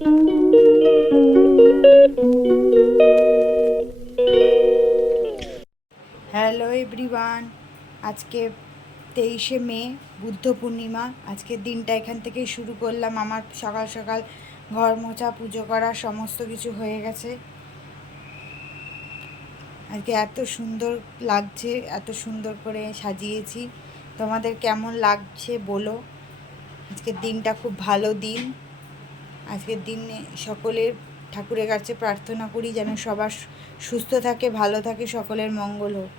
Hello everyone, আজকে 23শে মে, বুদ্ধ পূর্ণিমা। আজকের দিনটা এখান থেকেই শুরু করলাম। আমার সকাল সকাল ঘর মোছা, পুজো করা সমস্ত কিছু হয়ে গেছে। আজকে এত সুন্দর লাগছে, এত সুন্দর করে সাজিয়েছি। তোমাদের কেমন লাগছে বলো। আজকের দিনটা খুব ভালো দিন। আজকের দিনে সকলের ঠাকুরের কাছে প্রার্থনা করি যেন সবার সুস্থ থাকে, ভালো থাকে, সকলের মঙ্গল হোক।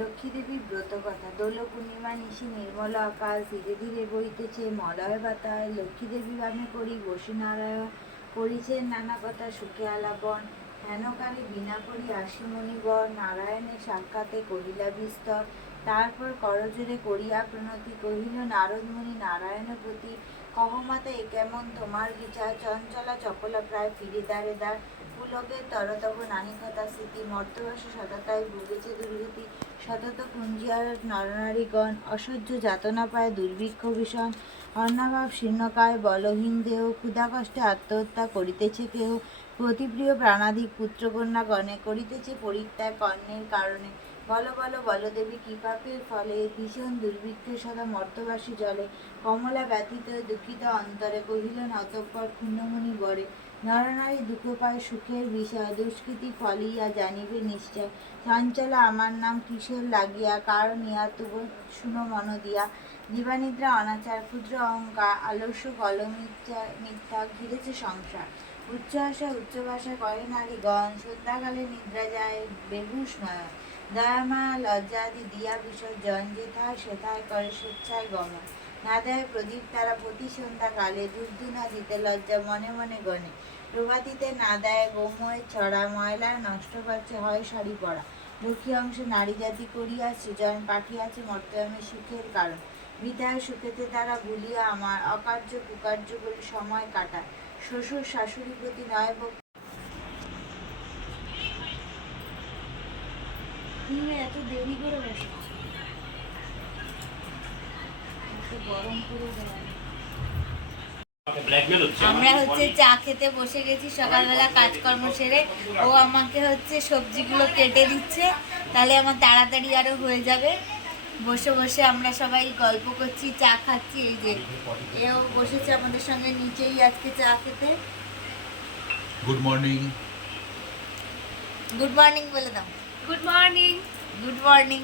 লক্ষ্মী দেবীর ব্রত কথা। দোল পূর্ণিমা নিশি নির্মল আকাশ, ধীরে ধীরে বইতেছে মলয় বাতায়। লক্ষ্মী দেবী বামে করি বসে নারায়ণ, করিছেন নানা কথা সুখে আলাপন। হেনকালে বিনা করি আশিমণিবর, নারায়ণের সাক্ষাতে কহিলা বিস্তর। তারপর করজোরে করিয়া প্রণতি, কহিল নারদমুনি নারায়ণ প্রতি। কহমাতা এ কেমন তোমার বিচার, চঞ্চলা চপলা প্রায় ফিরে দ্বারে দ্বার। পুলকের তরতব নাহি কথা স্মৃতি, মর্তবাসে সততায় ভুগেছে দুর্গতি। সতত কুঞ্জিয়ার নরনারীগণ, অসহ্য যাতনা পায় দুর্ভিক্ষ ভীষণ। অন্নাভাব শীর্ণকায় বলহীন দেহ, ক্ষুধাকষ্টে আত্মহত্যা করিতেছে কেহ। পতিপ্রিয় প্রাণাধিক পুত্রকন্যাগণে, করিতেছে পরিত্যাগ কর্ণের কারণে। বল বল বলদেবী কি পাপের ফলে, ভীষণ দুর্ভিক্ষে সদা মর্তবাসী জলে। কমলা ব্যথিত দুঃখিত অন্তরে, কহিলেন অতঃপর ক্ষুণ্ণমুনি বরে। নরনারী দুঃখ পায় সুখের বিষয়, দুষ্কৃতি ফলিয়া জানিবে নিশ্চয়। চঞ্চলা আমার নাম কিশোর লাগিয়া, কারণ ইহা তুব শুনো মন দিয়া। দিবানিদ্রা অনাচার ক্ষুদ্র অহংকার, আলস্য মিথ্যা ঘিরেছে সংসার। উচ্চ আশা উচ্চ ভাষা করে নারীগণ, সন্ধ্যাকালে নিদ্রা যায় বেহুশ নয়ন। দয়ামায়া লজ্জাদি দিয়া বিসর্জন, যেথায় সেথায় করে স্বেচ্ছায় গমন। না দেয় প্রদীপ তারা প্রতি সন্ধ্যাকালে, ধূপধুনা দিতে লজ্জা মনে মনে গণে। প্রভাতিতে না দেয় গোময়ের ছড়া, ময়লায় নষ্ট করছে হয় শাড়ি পরা। লক্ষ্মী অংশ নারী জাতি করিয়া সৃজন, পাঠিয়াছে মর্তয়ামে সুখের কারণ। বিদায় সুখেতে তারা ভুলিয়া আমার, অকার্য কুকার্য বলে সময় কাটায়। শ্বশুর শাশুড়ি প্রতি নয় এত দেরি করে বসেছে, গরম করে দেয়। আমরা হচ্ছে চা খেতে বসে গেছি, সকালবেলা কাজকর্ম সেরে। ও আমাকে হচ্ছে সবজিগুলো কেটে দিচ্ছে, তাহলে আমার তাড়াতাড়ি আরো হয়ে যাবে। বসে বসে আমরা সবাই গল্প করছি, চা খাচ্ছি। এই যে এও বসেছে আমাদের সঙ্গে নিচেই আজকে চা খেতে। Good morning. গুড মর্নিং বলে দাও। Good morning. Good morning.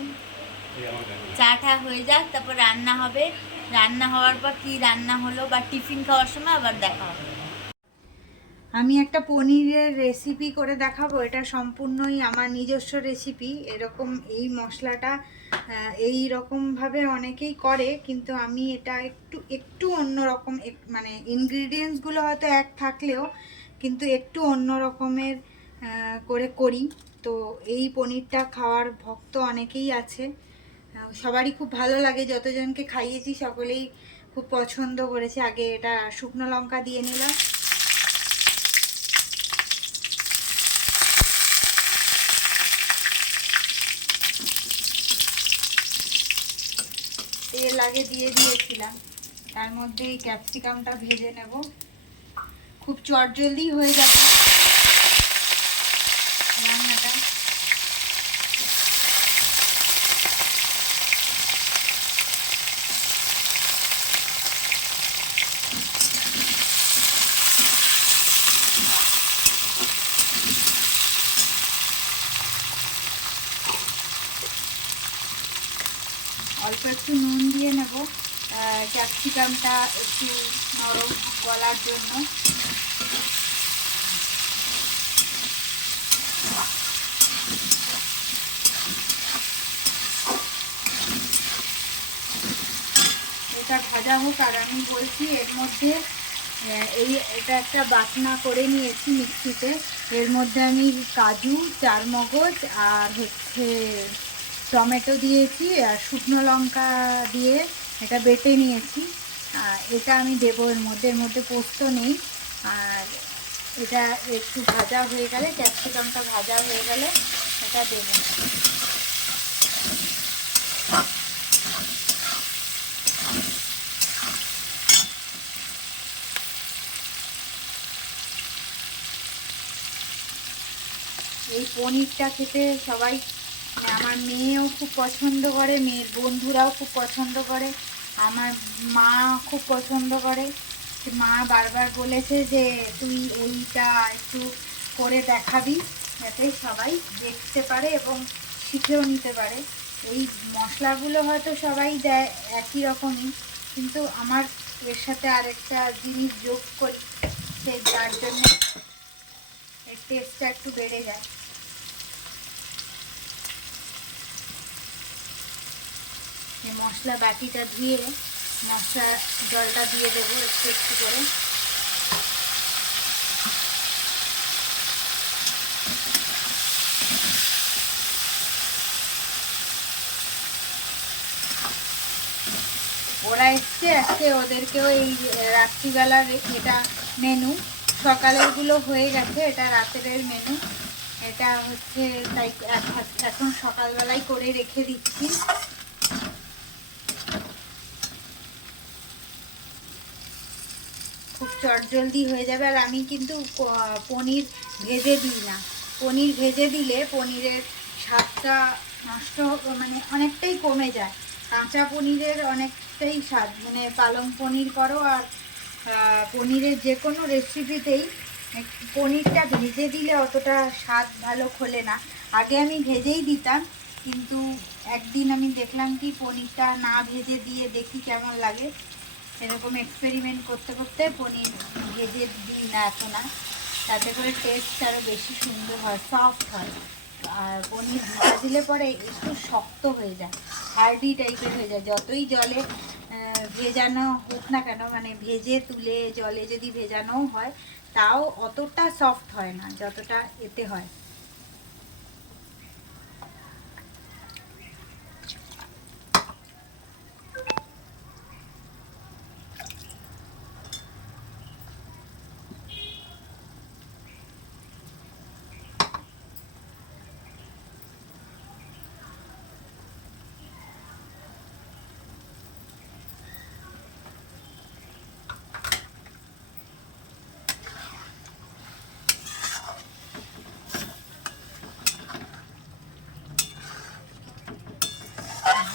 চা টা হয়ে যাক, তারপর রান্না হবে। রান্না হওয়ার পর কি রান্না হলো বা টিফিন খাওয়ার সময় আবার দেখা হবে। আমি একটা পনিরের রেসিপি করে দেখাবো। এটা সম্পূর্ণই আমার নিজস্ব রেসিপি। এরকম এই মশলাটা এই রকমভাবে অনেকেই করে, কিন্তু আমি এটা একটু একটু অন্যরকম, মানে ইনগ্রিডিয়েন্টসগুলো হয়তো এক থাকলেও কিন্তু একটু অন্য রকমের করে করি। তো এই পনিরটা খাওয়ার ভক্ত অনেকেই আছে, সবারই খুব ভালো লাগে। যতজনকে খাইয়েছি সকলেই খুব পছন্দ করেছে। আগে এটা শুকনো লঙ্কা দিয়ে নিলাম। তেল আগে দিয়ে দিয়েছিলাম, তার মধ্যে এই ক্যাপসিকামটা ভেজে নেব। খুব চটজলদি হয়ে যাবে রান্নাটা। অল্প একটু নুন দিয়ে নেব, ক্যাপসিকামটা একটু নরম গলার জন্য। এটা ভাজা হোক, আর আমি বলছি এর মধ্যে এটা একটা বাটনা করে নিয়েছি মিক্সিতে। এর মধ্যে আমি কাজু, চারমগজ আর টমেটো দিয়েছি, আর শুকনো লঙ্কা দিয়ে এটা বেটে নিয়েছি। এটা আমি দেবো এর মধ্যে পোস্ত নেই। আর এটা একটু ভাজা হয়ে গেলে, ক্যাপসিকামটা ভাজা হয়ে গেলে এটা দেবো। এই পনিরটা খেতে সবাই, মানে আমার মেয়েও খুব পছন্দ করে, মেয়ের বন্ধুরাও খুব পছন্দ করে, আমার মা খুব পছন্দ করে। মা বারবার বলেছে যে তুই এইটা একটু করে দেখাবি, যাতে সবাই দেখতে পারে এবং শিখেও নিতে পারে। এই মশলাগুলো হয়তো সবাই দেয় একই রকমই, কিন্তু আমার এর সাথে আরেকটা জিনিস যোগ করি, সেই যার জন্য এর টেস্টটা একটু বেড়ে যায়। মশলা বাটিটা ধুয়ে মশলা জলটা দিয়ে দেবো একটু একটু করে। ওরা এসছে আজকে, ওদেরকেও এই রাত্রিবেলার এটা মেনু, সকালেরগুলো হয়ে গেছে, এটা রাতের মেনু। এটা হচ্ছে তাই এখন সকালবেলায় করে রেখে দিচ্ছি। খুব চটজলদি হয়ে যাবে। আর আমি কিন্তু পনির ভেজে দিই না। পনির ভেজে দিলে পনিরের স্বাদটা নষ্ট, মানে অনেকটাই কমে যায়। কাঁচা পনিরের অনেকটাই স্বাদ, মানে পালং পনির করো আর পনিরের যে কোনো রেসিপিতেই পনিরটা ভেজে দিলে অতটা স্বাদ ভালো খোলে না। আগে আমি ভেজেই দিতাম, কিন্তু একদিন আমি দেখলাম কি পনিরটা না ভেজে দিয়ে দেখি কেমন লাগে। এরকম এক্সপেরিমেন্ট করতে করতে পনির ভেজে দিই না এখন আর, তাতে করে টেস্ট আরও বেশি সুন্দর হয়, সফট হয়। আর পনির ভাজলে পরে একটু শক্ত হয়ে যায়, হার্ডি টাইপের হয়ে যায়। যতই জলে ভেজানো হোক না কেন, মানে ভেজে তুলে জলে যদি ভেজানোও হয়, তাও অতটা সফট হয় না যতটা এতে হয়।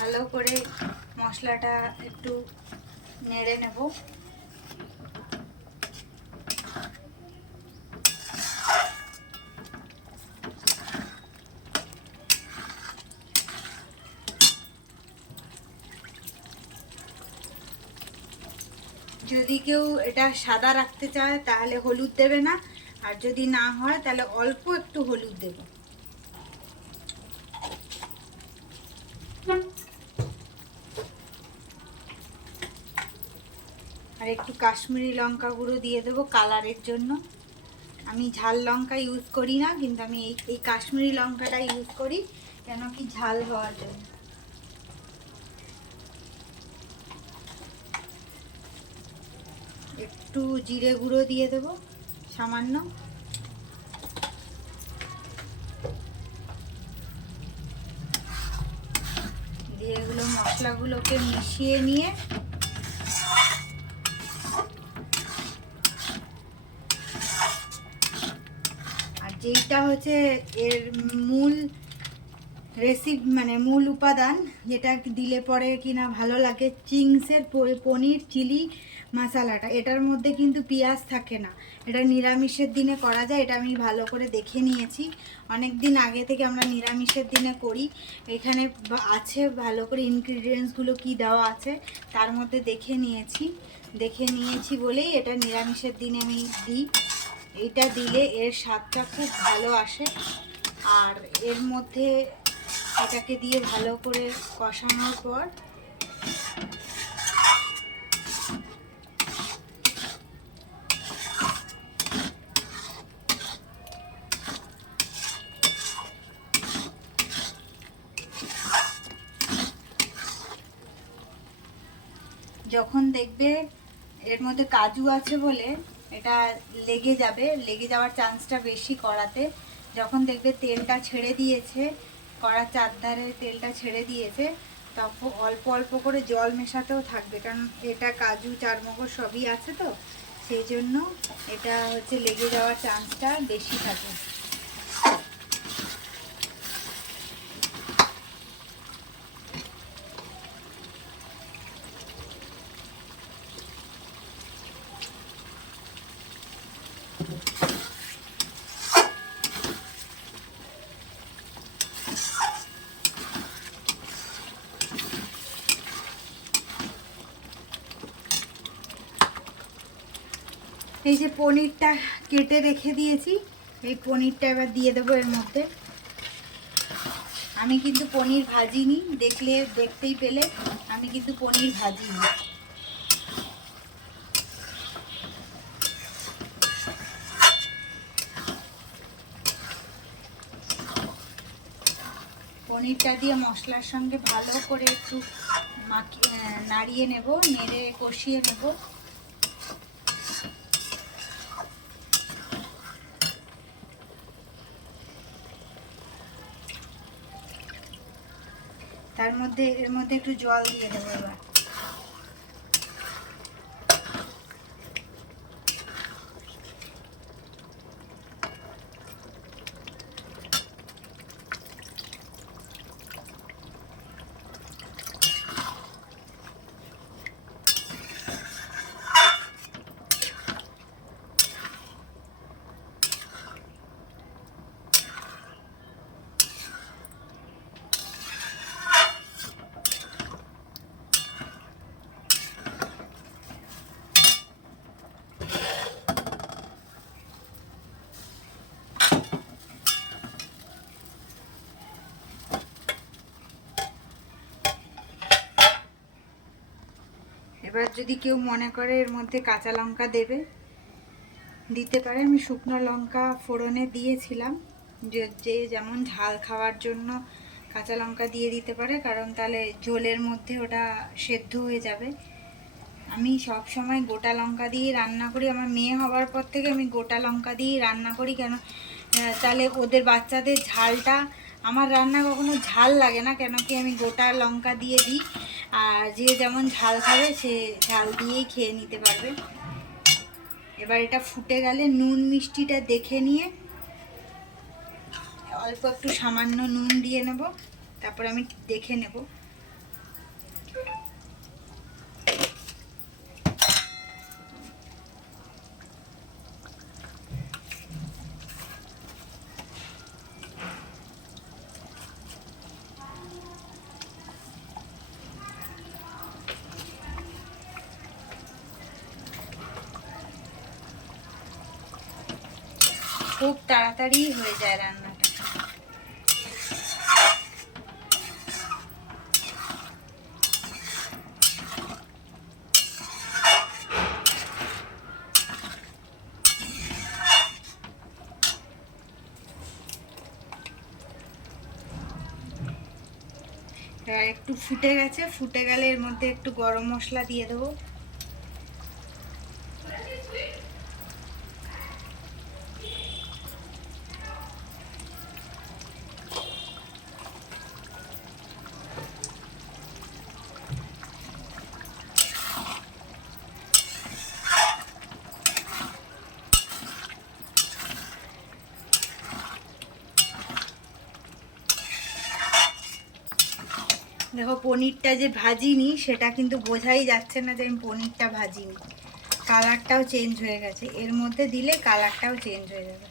ভালো করে মশলাটা একটু নেড়ে নেব। যদি কেউ এটা সাদা রাখতে চায় তাহলে হলুদ দেবে না, আর যদি না হয় তাহলে অল্প একটু হলুদ দেবে। আর একটু কাশ্মীরি লঙ্কা গুঁড়ো দিয়ে দেবো কালারের জন্য। আমি ঝাল লঙ্কা ইউজ করি না, কিন্তু আমি এই কাশ্মীরি লঙ্কাটা ইউজ করি, কেন কি ঝাল হওয়ার জন্য। একটু জিরে গুঁড়ো দিয়ে দেবো সামান্য। দিয়ে এগুলো মশলা মশলাগুলোকে মিশিয়ে নিয়ে আর যেটা হচ্ছে এর মূল রেসিপি মানে মূল উপাদান, যেটা দিলে পরে কিনা ভালো লাগে, চিংসের পনির চিলি মশলাটা। এটার মধ্যে কিন্তু পেঁয়াজ থাকে না, এটা নিরামিষের দিনে করা যায়। এটা আমি ভালো করে দেখে নিয়েছি, অনেক দিন আগে থেকে আমরা নিরামিষের দিনে করি। এখানে আছে ভালো করে ইনগ্রিডিয়েন্টসগুলো কি দেওয়া আছে তার মধ্যে দেখে নিয়েছি বলেই এটা নিরামিষের দিনে আমি দিই। এটা দিলে এর স্বাদটা খুব ভালো আসে। আর এর মধ্যে এটাকে দিয়ে ভালো করে কষানোর পর যখন দেখবে এর মধ্যে কাজু আছে বলে এটা লেগে যাওয়ার চান্সটা বেশি কড়াতে। যখন দেখবে তেলটা ছেড়ে দিয়েছে, কড়ার চারধারে তেলটা ছেড়ে দিয়েছে, তখন অল্প অল্প করে জল মেশাতেও থাকবে, কারণ এটা কাজু চারমগজ সবই আছে তো, সেই জন্য এটা হচ্ছে লেগে যাওয়ার চান্সটা বেশি থাকে। এই যে পনিরটা কেটে রেখে দিয়েছি, এই পনিরটা এবার দিয়ে দেবো এর মধ্যে। আমি কিন্তু পনির ভাজিনি, দেখতেই পেলে আমি কিন্তু পনির ভাজিনি। পনিরটা দিয়ে মশলার সঙ্গে ভালো করে একটু নাড়িয়ে নেব, নেড়ে কষিয়ে নেব। এর মধ্যে একটু জল দিয়ে দেবো এবার। এবার যদি কেউ মনে করে এর মধ্যে কাঁচা লঙ্কা দিতে পারে। আমি শুকনো লঙ্কা ফোড়নে দিয়েছিলাম, যে যেমন ঝাল খাওয়ার জন্য কাঁচা লঙ্কা দিয়ে দিতে পারে, কারণ তাহলে ঝোলের মধ্যে ওটা সেদ্ধ হয়ে যাবে। আমি সব সময় গোটা লঙ্কা দিয়েই রান্না করি। আমার মেয়ে হওয়ার পর থেকে আমি গোটা লঙ্কা দিয়েই রান্না করি, কেন তাহলে ওদের বাচ্চাদের ঝালটা, আমার রান্না কখনো ঝাল লাগে না, কেন কি আমি গোটা লঙ্কা দিয়ে দিই। আর যে যেমন ঝাল খাবে সে ঝাল দিয়েই খেয়ে নিতে পারবে। এবার এটা ফুটে গেলে নুন মিষ্টিটা দেখে নিয়ে অল্প একটু সামান্য নুন দিয়ে নেব, তারপর আমি দেখে নেব। খুব তাড়াতাড়ি হয়ে যায় রান্নাটা। এবার একটু ফুটে গেছে, ফুটে গেলে এর মধ্যে একটু গরম মশলা দিয়ে দেবো। দেখো পনিরটা যে ভাজিনি সেটা কিন্তু বোঝাই যাচ্ছে না যে আমি পনিরটা ভাজিনি। কালারটাও চেঞ্জ হয়ে গেছে, এর মধ্যে দিলে কালারটাও চেঞ্জ হয়ে যাবে।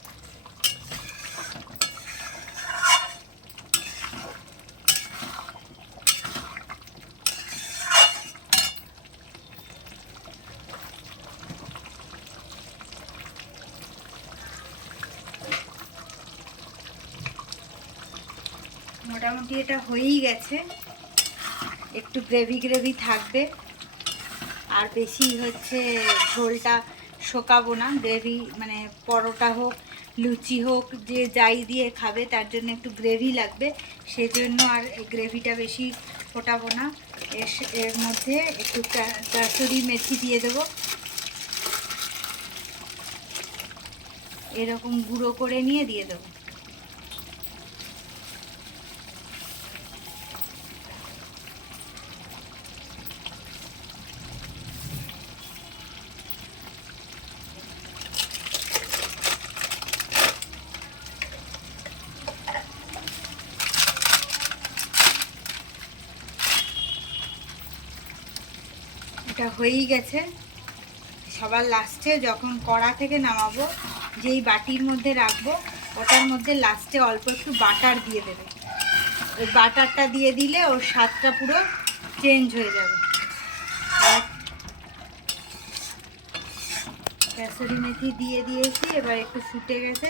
মোটামুটি এটা হয়েই গেছে, একটু গ্রেভি গ্রেভি থাকবে, আর বেশি হচ্ছে ঝোলটা শোকাবো না। গ্রেভি মানে পরোটা হোক লুচি হোক যে যাই দিয়ে খাবে তার জন্য একটু গ্রেভি লাগবে, সেজন্য আর গ্রেভিটা বেশি ফোটাবো না। এর মধ্যে একটু কাসুরি মেথি দিয়ে দেবো, এরকম গুঁড়ো করে নিয়ে দিয়ে দেবো। এটা হয়েই গেছে। সবার লাস্টে যখন কড়া থেকে নামাবো, যেই বাটির মধ্যে রাখবো ওটার মধ্যে লাস্টে অল্প একটু বাটার দিয়ে দেবে। ওই বাটারটা দিয়ে দিলে ওর স্বাদটা পুরো চেঞ্জ হয়ে যাবে। আর কাসুরি মেথি দিয়ে দিয়েছি, এবার একটু ফুটে গেছে,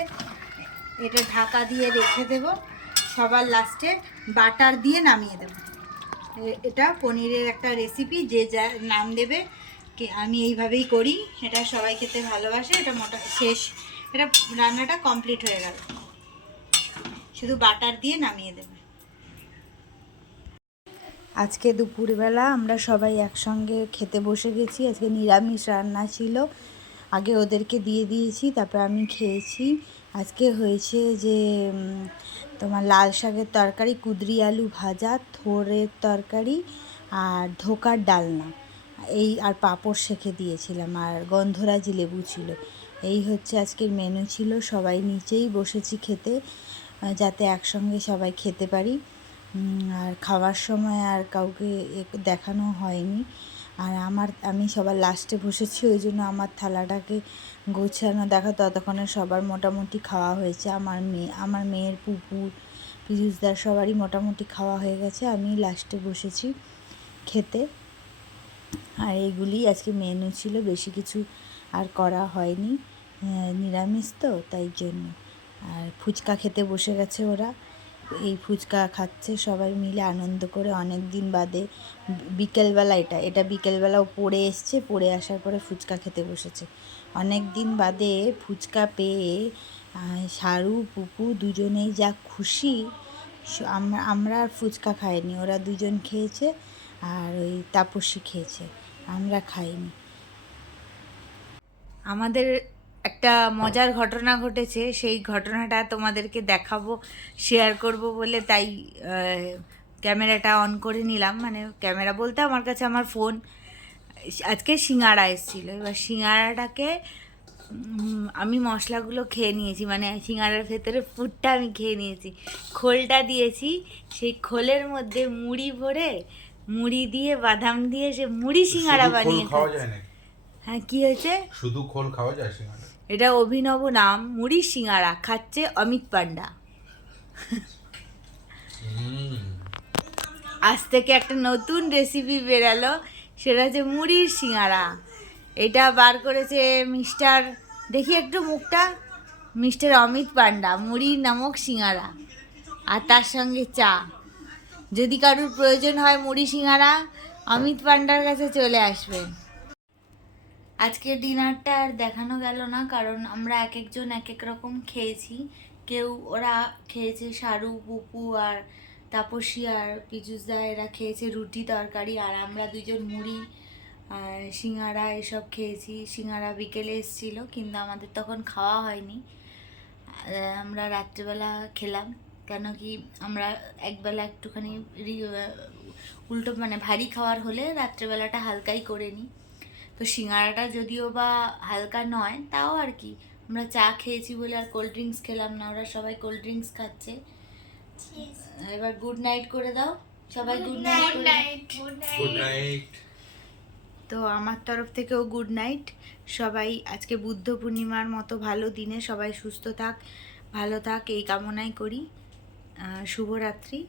এটা ঢাকা দিয়ে রেখে দেব। সবার লাস্টে বাটার দিয়ে নামিয়ে দেব। এটা পনিরের একটা রেসিপি, যে যা নাম দেবে, আমি এইভাবেই করি, এটা সবাই খেতে ভালোবাসে। এটা শেষ, এটা রান্নাটা কমপ্লিট হয়ে গেল, শুধু বাটার দিয়ে নামিয়ে দেবে। আজকে দুপুরবেলা আমরা সবাই একসঙ্গে খেতে বসে গেছি। আজকে নিরামিষ রান্না ছিল, আগে ওদেরকে দিয়ে দিয়েছি, তারপর আমি খেয়েছি। আজকে হয়েছে যে তোমার লাল শাকের তরকারি, কুদরি আলু ভাজা, থোড়ের তরকারি আর ধোকার ডালনা, এই আর পাঁপড় সেঁকে দিয়েছিলাম, আর গন্ধরাজি লেবু ছিল। এই হচ্ছে আজকের মেনু ছিল। সবাই নিচেই বসেছি খেতে, যাতে একসঙ্গে সবাই খেতে পারি। আর খাওয়ার সময় আর কাউকে দেখানো হয়নি। আর আমি সবার লাস্টে বসেছি, ওই জন্য আমার থালাটাকে গোছানো, দেখো ততক্ষণে সবার মোটামুটি খাওয়া হয়েছে। আমার মেয়ের পুপুর পিজুসদার সবারই মোটামুটি খাওয়া হয়ে গেছে, আমি লাস্টে বসেছি খেতে। আর এইগুলি আজকে মেনু ছিল, বেশি কিছু আর করা হয়নি, নিরামিষ তো তাই জন্য। আর ফুচকা খেতে বসে গেছে ওরা, এই ফুচকা খাচ্ছে সবাই মিলে আনন্দ করে। অনেক দিন বাদে বিকেলবেলা, এটা বিকেলবেলাও পড়ে এসছে, পড়ে আসার পরে ফুচকা খেতে বসেছে। অনেক দিন বাদে ফুচকা পেয়ে সারু পুপু দুজনেই যা খুশি। আমরা আর ফুচকা খাইনি, ওরা দুজন খেয়েছে আর ওই তাপসী খেয়েছে, আমরা খাইনি। আমাদের একটা মজার ঘটনা ঘটেছে, সেই ঘটনাটা তোমাদেরকে দেখাবো, শেয়ার করব বলে তাই ক্যামেরাটা অন করে নিলাম। মানে ক্যামেরা বলতে আমার কাছে আমার ফোন। আজকে সিঙ্গাড়া এসেছিলো, এবার সিঙ্গাড়াটাকে আমি মশলাগুলো খেয়ে নিয়েছি, মানে সিঙ্গাড়ার ভেতরে পুরটা আমি খেয়ে নিয়েছি, খোলটা দিয়েছি। সেই খোলের মধ্যে মুড়ি ভরে, মুড়ি দিয়ে বাদাম দিয়ে সে মুড়ি সিঙ্গাড়া বানিয়ে খাচ্ছে। হ্যাঁ, কি হয়েছে? শুধু খোল খাওয়া যায় সিঙ্গাড়া? এটা অভিনব নাম, মুড়ি সিঙ্গাড়া, খাচ্ছে অমিত পান্ডা। আজ থেকে একটা নতুন রেসিপি বেরালো, সেটা হচ্ছে মুড়ির সিঙ্গাড়া। এটা বার করেছে মিস্টার, দেখি একটু মুখটা, মিস্টার অমিত পান্ডা, মুড়ি নামক সিঙ্গাড়া, আর তার সঙ্গে চা। যদি কারোর প্রয়োজন হয় মুড়ি সিঙ্গাড়া, অমিত পান্ডার কাছে চলে আসবেন। আজকের ডিনারটা আর দেখানো গেল না, কারণ আমরা এক একজন এক এক রকম খেয়েছি। ওরা খেয়েছে সারু পুপু আর তাপসী আর পিজুসদা, এরা খেয়েছে রুটি তরকারি, আর আমরা দুজন মুড়ি আর সিঙ্গাড়া এসব খেয়েছি। সিঙ্গাড়া বিকেলে এসেছিলো, কিন্তু আমাদের তখন খাওয়া হয়নি, আমরা রাত্রেবেলা খেলাম। কেন কি আমরা একবেলা একটুখানি উল্টো, মানে ভারী খাওয়ার হলে রাত্রেবেলাটা হালকাই করে নিই। তো সিঙ্গাড়াটা যদিও বা হালকা নয়, তাও আর কি আমরা চা খেয়েছি বলে আর কোল্ড ড্রিঙ্কস খেলাম না, ওরা সবাই কোল্ড ড্রিঙ্কস খাচ্ছে। এবার গুড নাইট করে দাও। সবাই good good night. Night. Good night. তো আমার তরফ থেকেও গুড নাইট। সবাই আজকে বুদ্ধ পূর্ণিমার মতো ভালো দিনে সবাই সুস্থ থাক, ভালো থাক এই কামনাই করি। শুভরাত্রি।